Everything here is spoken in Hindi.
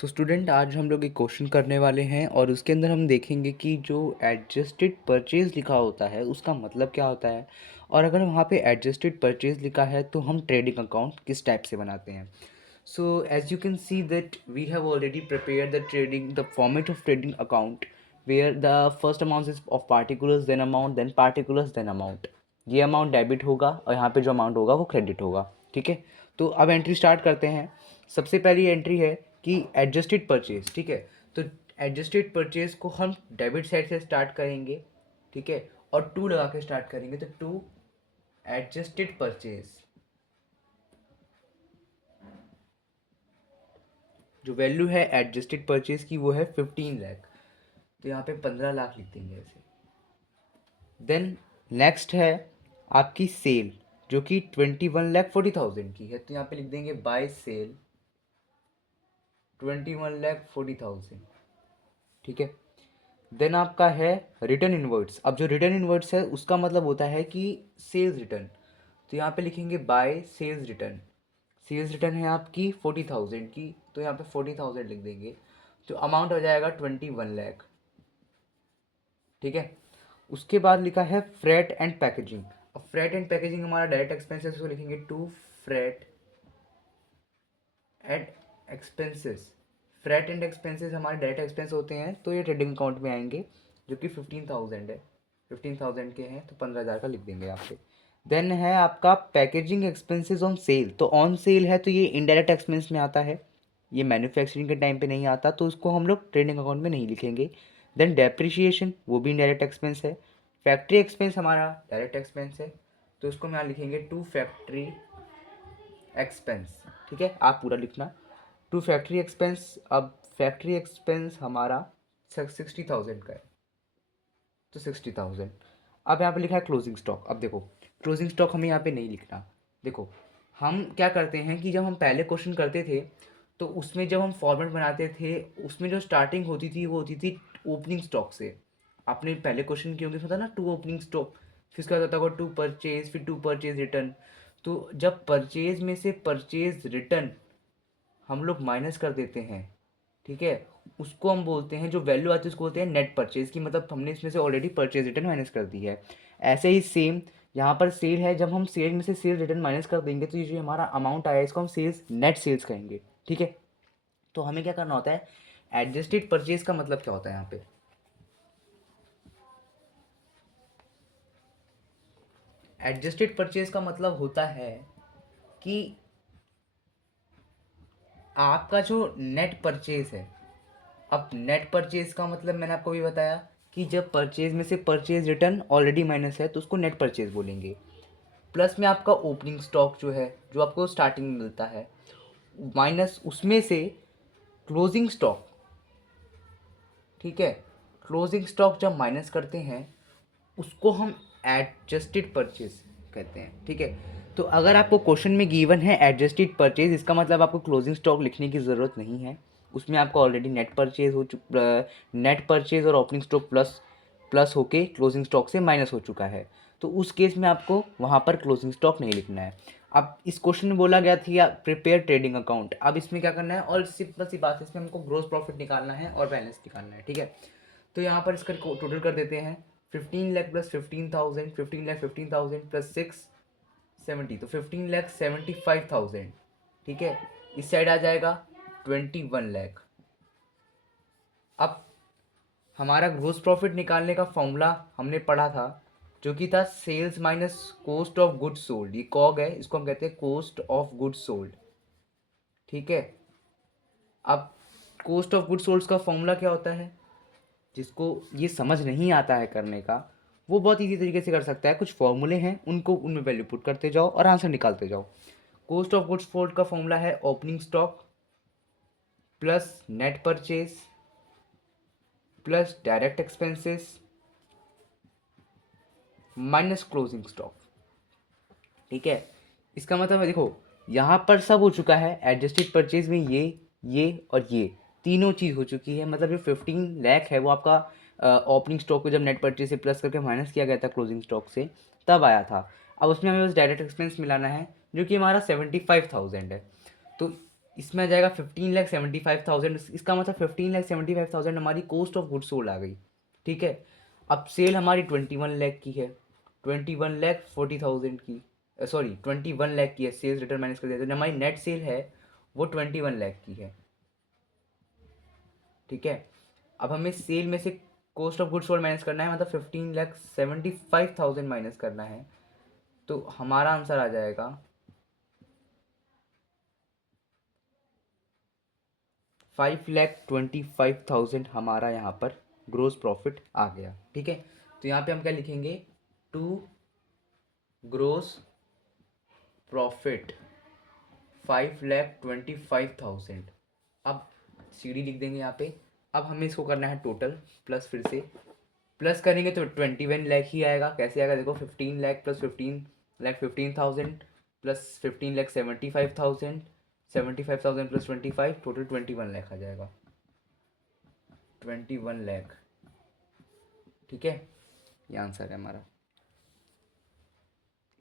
तो स्टूडेंट आज हम लोग एक क्वेश्चन करने वाले हैं और उसके अंदर हम देखेंगे कि जो एडजस्टेड परचेज लिखा होता है उसका मतलब क्या होता है। और अगर वहाँ पे एडजस्टेड परचेज लिखा है तो हम ट्रेडिंग अकाउंट किस टाइप से बनाते हैं। So as you can see that we have already prepare the format of trading account where the first amount is of particulars then amount then particulars then amount. ये अमाउंट डेबिट होगा और यहाँ पे जो अमाउंट होगा वो क्रेडिट होगा। ठीक है, तो अब एंट्री स्टार्ट करते हैं। सबसे पहली एंट्री है कि एडजस्टेड परचेज। ठीक है, तो एडजस्टेड परचेज को हम डेबिट साइड से स्टार्ट करेंगे। ठीक है, और टू लगा के स्टार्ट करेंगे, तो टू एडजस्टेड परचेज। जो वैल्यू है एडजस्टेड परचेज की वो है 15 लाख, तो यहाँ पे 15 लाख लिख देंगे ऐसे। देन नेक्स्ट है आपकी सेल जो कि 21,40,000 की है, तो यहाँ पे लिख देंगे बाय सेल 21,40,000। ठीक है, देन आपका है रिटर्न इनवर्ड्स। अब जो रिटर्न इनवर्ड्स है उसका मतलब होता है कि सेल्स रिटर्न, तो यहाँ पे लिखेंगे by sales return. Sales return है आपकी 40,000 की, तो यहाँ पे 40,000 लिख देंगे, तो अमाउंट हो जाएगा 21 लाख। ठीक है, उसके बाद लिखा है फ्रेट एंड पैकेजिंग। अब फ्रेट एंड पैकेजिंग हमारा डायरेक्ट एक्सपेंसेस, उसको लिखेंगे to freight and expenses. Freight and expenses हमारे डायरेक्ट एक्सपेंस होते हैं, तो ये ट्रेडिंग अकाउंट में आएंगे, जो कि 15,000 है। 15,000 के हैं तो 15,000 का लिख देंगे यहाँ पे। देन है आपका पैकेजिंग एक्सपेंसेस ऑन सेल, तो ऑन सेल है तो ये इनडायरेक्ट एक्सपेंस में आता है, ये मैन्युफैक्चरिंग के टाइम पे नहीं आता, तो उसको हम लोग ट्रेडिंग अकाउंट में नहीं लिखेंगे। देन डेप्रिशिएशन, वो भी इनडायरेक्ट एक्सपेंस है। फैक्ट्री एक्सपेंस हमारा डायरेक्ट एक्सपेंस है, तो उसको हम यहाँ लिखेंगे टू फैक्ट्री एक्सपेंस। ठीक है, आप पूरा लिखना टू फैक्ट्री एक्सपेंस। अब फैक्ट्री एक्सपेंस हमारा 60,000 का है, तो 60,000। अब यहाँ पे लिखा है क्लोजिंग स्टॉक। अब देखो, क्लोजिंग स्टॉक हमें यहाँ पे नहीं लिखना। देखो, हम क्या करते हैं कि जब हम पहले क्वेश्चन करते थे तो उसमें जब हम फॉर्मेट बनाते थे उसमें जो स्टार्टिंग होती थी वो होती थी ओपनिंग स्टॉक से। आपने पहले क्वेश्चन किए होंगे, था ना टू ओपनिंग स्टॉक, फिर उसके बाद होता है टू परचेज, फिर टू परचेज रिटर्न। तो जब परचेज में से परचेज रिटर्न हम लोग माइनस कर देते हैं, ठीक है, उसको हम बोलते हैं, जो वैल्यू आती है उसको बोलते हैं नेट परचेज की, मतलब हमने इसमें से ऑलरेडी परचेज रिटर्न माइनस कर दी है। ऐसे ही सेम यहाँ पर सेल है, जब हम सेल में से सेल रिटर्न माइनस कर देंगे तो ये जो हमारा अमाउंट आया इसको हम सेल्स नेट सेल्स कहेंगे। ठीक है, तो हमें क्या करना होता है, एडजस्टेड परचेज का मतलब क्या होता है यहाँ पे। एडजस्टेड परचेज का मतलब होता है कि आपका जो नेट परचेज है, अब नेट परचेज का मतलब मैंने आपको भी बताया कि जब परचेज में से परचेज रिटर्न ऑलरेडी माइनस है तो उसको नेट परचेज बोलेंगे। प्लस में आपका ओपनिंग स्टॉक जो है, जो आपको स्टार्टिंग में मिलता है, माइनस उसमें से क्लोजिंग स्टॉक। ठीक है, क्लोजिंग स्टॉक जब माइनस करते हैं उसको हम एडजस्टेड परचेज कहते हैं। ठीक है, तो अगर आपको क्वेश्चन में गिवन है एडजस्टेड परचेज, इसका मतलब आपको क्लोजिंग स्टॉक लिखने की ज़रूरत नहीं है, उसमें आपको ऑलरेडी नेट परचेज हो नेट परचेज और ओपनिंग स्टॉक प्लस प्लस होके क्लोजिंग स्टॉक से माइनस हो चुका है, तो उस केस में आपको वहाँ पर क्लोजिंग स्टॉक नहीं लिखना है। अब इस क्वेश्चन में बोला गया था प्रिपेयर ट्रेडिंग अकाउंट, अब इसमें क्या करना है, और सिंपल सी बात है, इसमें हमको ग्रोस प्रॉफिट निकालना है और बैलेंस निकालना है। ठीक है, तो यहाँ पर इसका टोटल कर देते हैं 15 लाख प्लस 15,000, 15 लाख 15,000 प्लस 670, तो 15,75,000। ठीक है, इस साइड आ जाएगा 21 लाख। अब हमारा ग्रोस प्रॉफिट निकालने का फॉर्मूला हमने पढ़ा था, जो कि था sales minus cost of goods sold. ये कॉग है, इसको हम कहते हैं कॉस्ट ऑफ गुड्स सोल्ड। ठीक है, अब कॉस्ट ऑफ गुड्स सोल्ड का फॉर्मूला क्या होता है, जिसको ये समझ नहीं आता है करने का वो बहुत इजी तरीके से कर सकता है। कुछ फॉर्मूले हैं, उनको उनमें वैल्यू पुट करते जाओ और आंसर निकालते जाओ। कॉस्ट ऑफ गुड्स सोल्ड का फॉर्मूला है opening stock plus net purchase plus direct expenses minus closing stock. ठीक है, इसका मतलब है, देखो यहाँ पर सब हो चुका है, एडजस्टेड परचेज में ये और ये तीनों चीज़ हो चुकी है, मतलब जो 15 लाख है वो आपका ओपनिंग स्टॉक को जब नेट परचेज से प्लस करके माइनस किया गया था क्लोजिंग स्टॉक से, तब आया था। अब उसमें हमें बस डायरेक्ट एक्सपेंस मिलाना है, जो कि हमारा 75,000 है। तो इसमें आ जाएगा 15,75,000। इसका मतलब 15,75,000 हमारी कॉस्ट ऑफ गुड्स सोल्ड आ गई। ठीक है, अब सेल हमारी 21 लाख की है, 21,40,000 की, सॉरी 21 लाख की है। सेल्स रिटर्न माइनस कर दिया तो हमारी नेट सेल है वो 21 लाख की है। ठीक है, अब हमें सेल में से cost of goods sold minus करना है, मतलब 15,75,000 माइनस करना है। तो हमारा आंसर आ जाएगा 5,25,000 हमारा यहाँ पर ग्रोस प्रॉफिट आ गया। ठीक है, तो यहाँ पे हम क्या लिखेंगे, टू ग्रोस प्रॉफिट 5,25,000। अब सीडी लिख देंगे यहाँ पे। अब हमें इसको करना है टोटल प्लस, फिर से प्लस करेंगे तो 21 लाख ही आएगा। कैसे आएगा देखो, 15 lakh plus 15,15,000 plus 15,75,000, 75,000 plus 25, total 21 lakh आ जाएगा, 21 लाख। ठीक है, ये आंसर है हमारा।